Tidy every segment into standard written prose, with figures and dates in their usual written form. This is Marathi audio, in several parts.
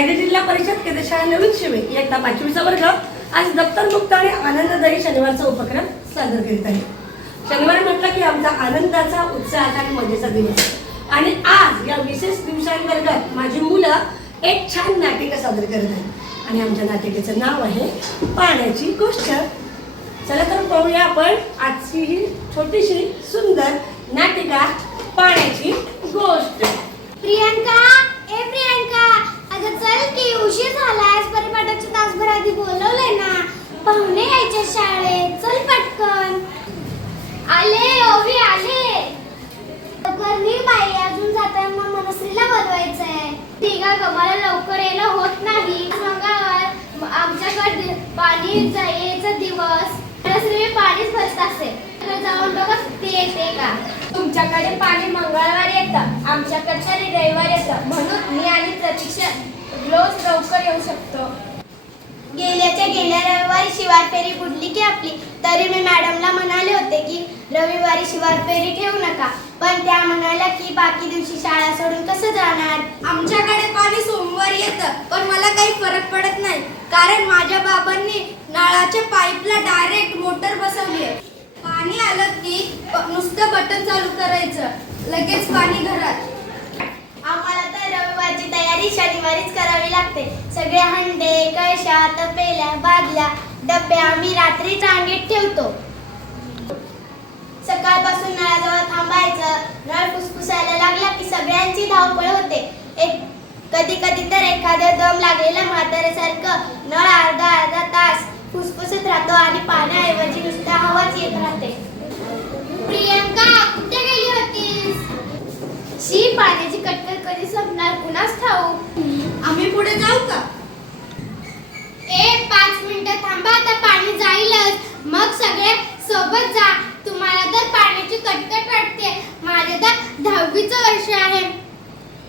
रायगड जिल्हा परिषद केंद्र शाळा नवीन शिवे इयत्ता 5वीचा वर्ग आज दप्तर मुक्त आणि आनंददायी शनिवारचा उपक्रम सादर करीत आहे. शनिवारी म्हटलं की आमचा आनंदाचा, उत्साहाचा आणि मजेचा दिवस. आणि आज या विशेष दिवसांतर्गत माझी मुलं एक छान नाटिका सादर करत आहेत आणि आमच्या नाटिकेचं नाव आहे पाण्याची गोष्ट. चला तर पाहूया आपण आजची ही छोटीशी सुंदर नाटिका पाण्याची गोष्ट. प्रियंका, ए प्रियंका, अगं चल की उशीर झालाय. परिपाठाचे तासभर आधी बोलवलंय ना. पाहुणे यायच्या शाळेत. चल पटकन. आले ओवी आले. करणी बाई, अजून जाताना मनस्रीला बोलवायचंय. ठीक आहे ग, मला लवकर येणं होत नाही. मंगळवार आमच्याकडे पाणी यायचा दिवस. मनस्री पाणीच भरत असेल. जाऊन बघा ते येते का. तुमच्याकडे पाणी मंगळवारी येतं, आमच्याकडे तरी रविवारी येतं. म्हणून मी आणि प्रतीक्षा रोज लवकर येऊ शकतो. गेल्या रविवारी शिवार फेरी बुडली की आपली. तरी मी मॅडमला म्हणाले होते की रविवारी शिवार फेरी ठेवू नका, पण त्या म्हणाल्या की बाकी दिवशी शाळा सोडून कसं जाणार. आमच्याकडे पाणी सोमवारी येतं, पण मला काही फरक पडत नाही, कारण माझ्या बाबांनी नळाच्या पाईपला डायरेक्ट मोटर बसवली आहे. पाणी आलं की नुसतं बटन चालू करायचं, लगेच पाणी घरात. आम्हाला तर रविवारची तयारी शनिवारीच करावी लागते. सगळे हंडे, कळशा, तपेल्या, बादल्या, डब्बे आम्ही रात्रीच अंगीत ठेवतो. सकाळपासून नळाजवळ थांबायचं. नळ फुसफुसायला लागला की सगळ्यांची धावपळ होते. कधी कधी तर एखादं दम लागलेल्या म्हाताऱ्यासारखं नळ अर्धा तास फुसफुसत राहतो आणि पाण्याऐवजी नुसता हवाच येत राहते. प्रियंका, कुठे गेली होतीस? शी, पाण्याची कटकट कधी संपणार कुणास ठाऊक. आम्ही पुढे जाऊ का? 5 मिनिटं थांबा, आता पाणी जाईलच. मग सगळे सोबत जा. तुम्हाला तर पाण्याची कटकट वाटते. माझे तर 10वीचं वर्ष आहे.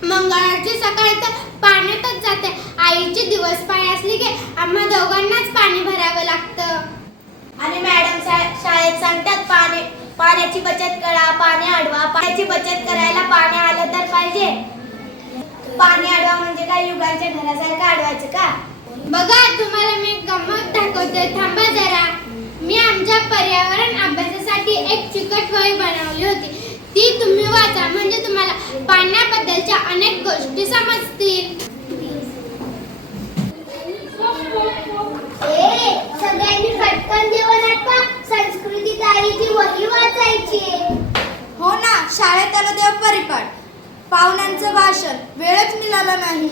मंगळवारची सकाळी तर पाण्यातच जाते. आईची दिवस पाळी असली की आम्हा दोघांनाच पाणी भरावं लागतं. आणि मॅडम शाळेत सांगतात पाण्याची बचत करा, पाणी अडवा. पाण्याची बचत करायला पाणी आलं तर पाहिजे. पाणी अडवा म्हणजे काय युगांच्या घरासारखं अडवायचं का? बघा, तुम्हाला मी गंमत दाखवते, थांबा जरा. मी आमच्या पर्यावरण अभ्यासासाठी एक चिकट वही बनवली होती. ती तुम्ही वाचा, म्हणजे तुम्हाला पाण्याबद्दलच्या अनेक गोष्टी समजतील. सगळ्यांनी पटकन जेवण आटवा. संस्कृती ताईची वही वाचायची. हो ना, शाळेत आलं तेव्हा परिपाठ, पाहुण्यांचं भाषण, वेळच मिळाला नाही.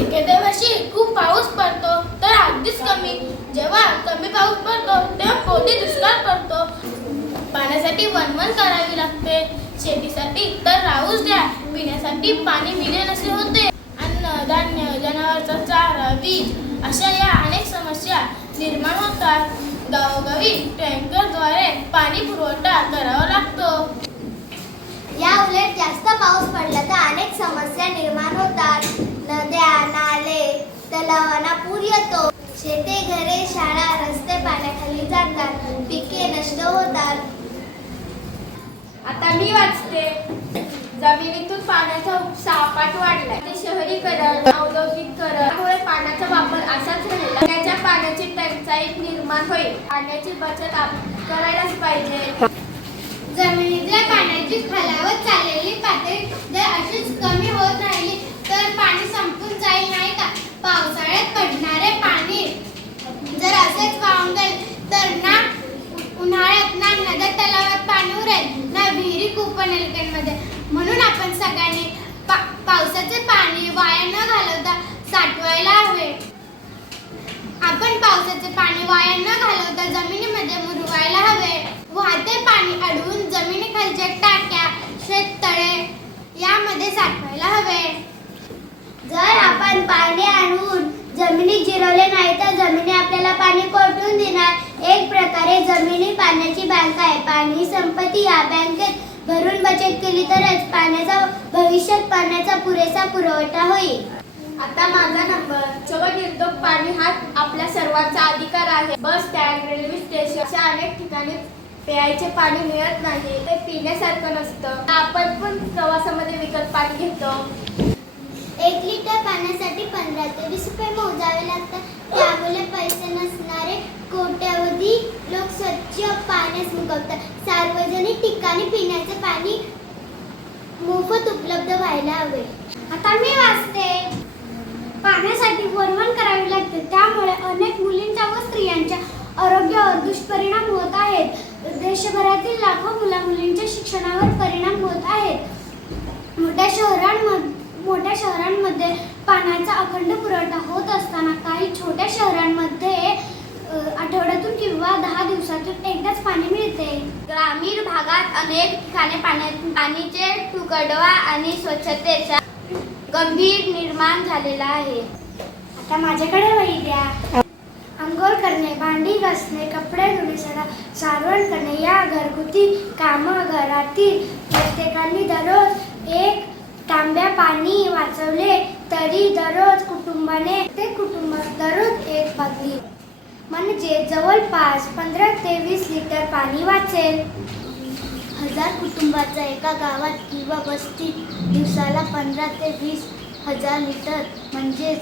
एखाद्या वर्षी खूप पाऊस पडतो तर अगदीच कमी. जेव्हा कमी पाऊस पडतो तेव्हा कोरडी दुष्काळ पडतो. पाण्यासाठी वणवण करावी लागते. शेतीसाठी तर राहूच द्या, पिण्यासाठी पाणी मिळेल नसे होते. अन्न, धान्य, जनावरांचा चारा, वीज अशा या अनेक समस्या निर्माण होतात. गावोगावी टँकरद्वारे पाणी पुरवठा करावा लागतो. या उलट जास्त पाऊस पडला तर अनेक समस्या निर्माण होतात. नद्या, नाले, तलावांना पूर येतो. शेते, घरे, शाळा, रस्ते पाण्याखाली जातात. पिके नष्ट होतात. आता मी वाचते. जमिनीतून पाण्याचा सापाट वाढलाय. ते शहरीकरण, औद्योगिकरण यामुळे पाण्याचा वापर असाच राहिला. त्याच्या पाण्याची टंचाई निर्माण होईल. पाण्याची बचत करायलाच पाहिजे. जमिनीतल्या पाण्याची खालावत चाललेली पातळी जर अशीच कमी होत राहिली तर पाणी संपून जाईल, नाही का? पावसाळ्यात पडणारे पाणी जर असेच वाहून जाईल तर ना उन्हाळ्यात ना नद्या तलावात पाणी उरेल, ना विहिरी कूपनलिकांमध्ये. म्हणून आपण सगळ्यांनी पावसाचे पाणी वाया न घालवता साठवायला हवे. आपण पावसाचे पाणी वाया न घालवता जमिनीमध्ये मुरवायला हवे. वाहते पाणी अडवून जमिनीखालच्या टाक्या, शेततळे यामध्ये साठवायला हवे. जर आपण पाणी आणून जमिनीत जिरवले नाही तर जमिनी आपल्याला पाणी कोठून देणार? एक प्रकारे जमिनी पाण्याची बँक आहे. पाणी संपत्ती या बँकेत भरून बचत केली तरच भविष्यात पाण्याचा पुरेसा पुरवठा होईल. आता माझा नंबर. जवळ निर्धोक पाणी हा आपल्या सर्वांचा अधिकार आहे. बस स्टँड, रेल्वे स्टेशन अशा अनेक ठिकाणी प्यायचे पाणी मिळत नाही. ते पिण्यासारखं नसतं. आपण पण प्रवासामध्ये विकत पाणी घेतो. 1 लिटर पाण्यासाठी 15 ते 20 रुपये मोजावे लागतात. त्यामुळे पैसे नसणारे कोट्यावधी लोक स्वच्छ पाण्यास मुकवतात. सार्वजनिक ठिकाणी पिण्याचे पाणी मोफत उपलब्ध व्हायला हवे. आता मी वाचते. पाण्यासाठी वरवण करावी लागते. त्यामुळे अनेक मुलींच्या व स्त्रियांच्या आरोग्यावर दुष्परिणाम होत आहेत. देशभरातील लाखो मुला-मुलींच्या शिक्षणावर परिणाम होत आहेत. मोठ्या शहरांमध्ये पाण्याचा अखंड पुरवठा होत असताना काही छोट्या शहरांमध्ये आठवड्यातून किंवा 10 दिवसातून एकदाच पाणी मिळते. ग्रामीण भागात अनेक ठिकाणी पाण्याचे तुटवडा आणि स्वच्छतेचा गंभीर निर्माण झालेला आहे. आता माझ्याकडे वही द्या. अंघोळ करणे, भांडी घासणे, कपडे धुणे, सारवण करणे या घरगुती कामं घरातील प्रत्येकाने दररोज 1 तांब्या पाणी वाचवले तरी दररोज कुटुंबाने दररोज 1 बादली म्हणजे जवळपास 15 ते 20 लिटर पाणी वाचेल. 1000 कुटुंबाचा एका गावात किंवा वस्तीत दिवसाला 15 ते 20 हजार लिटर म्हणजेच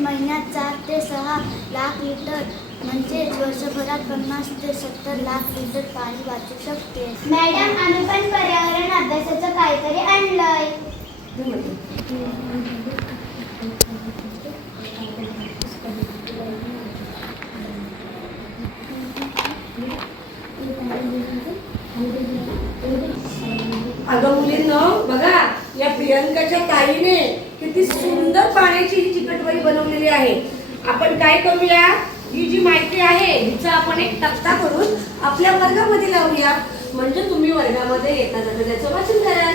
महिन्यात 4 ते 6 लाख लिटर म्हणजेच वर्षभरात 50 ते 70 लाख लिटर पाणी वाचू शकते. मॅडम, आम्ही पण पर्यावरण अभ्यासाचं काहीतरी आणलंय. अगं मुलींनो, बघा या प्रियंकाच्या ताईने किती सुंदर पाण्याची ही चिकटवही बनवलेली आहे. आपण काय करूया, ही जी माहिती आहे हिचा आपण एक तक्ता करून आपल्या वर्गामध्ये लावूया. म्हणजे तुम्ही वर्गामध्ये येता जाता त्याचं वाचन कराल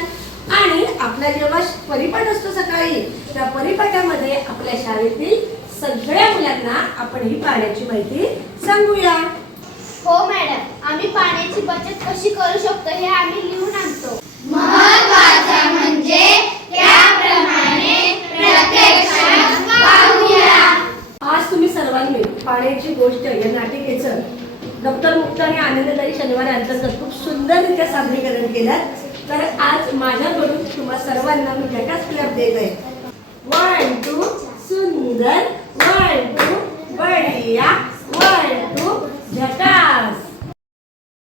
आणि आपला जेव्हा परिपाठ असतो सकाळी, त्या परिपाठामध्ये आपल्या शाळेतील सगळ्या मुलांना आपण ही पाण्याची माहिती सांगूया. हो मॅडम, आम्ही पाण्याची बचत कशी करू शकतो हे आम्ही लिहून आणतो. महत्त्वाचं म्हणजे त्याप्रमाणे प्रत्यक्षात पाहूया. आज तुम्ही सर्वांनी पाण्याची गोष्ट या नाटिकेचं दप्तर मुक्त आणि आनंददायी शनिवार अंतर्गत खूप सुंदररित्या सादरीकरण केलं. तर आज माझ्याकडून तुम्हा सर्वांना मी झकास क्लॅप देत आहे. 1 2 सुंदर, 1 2 बढिया.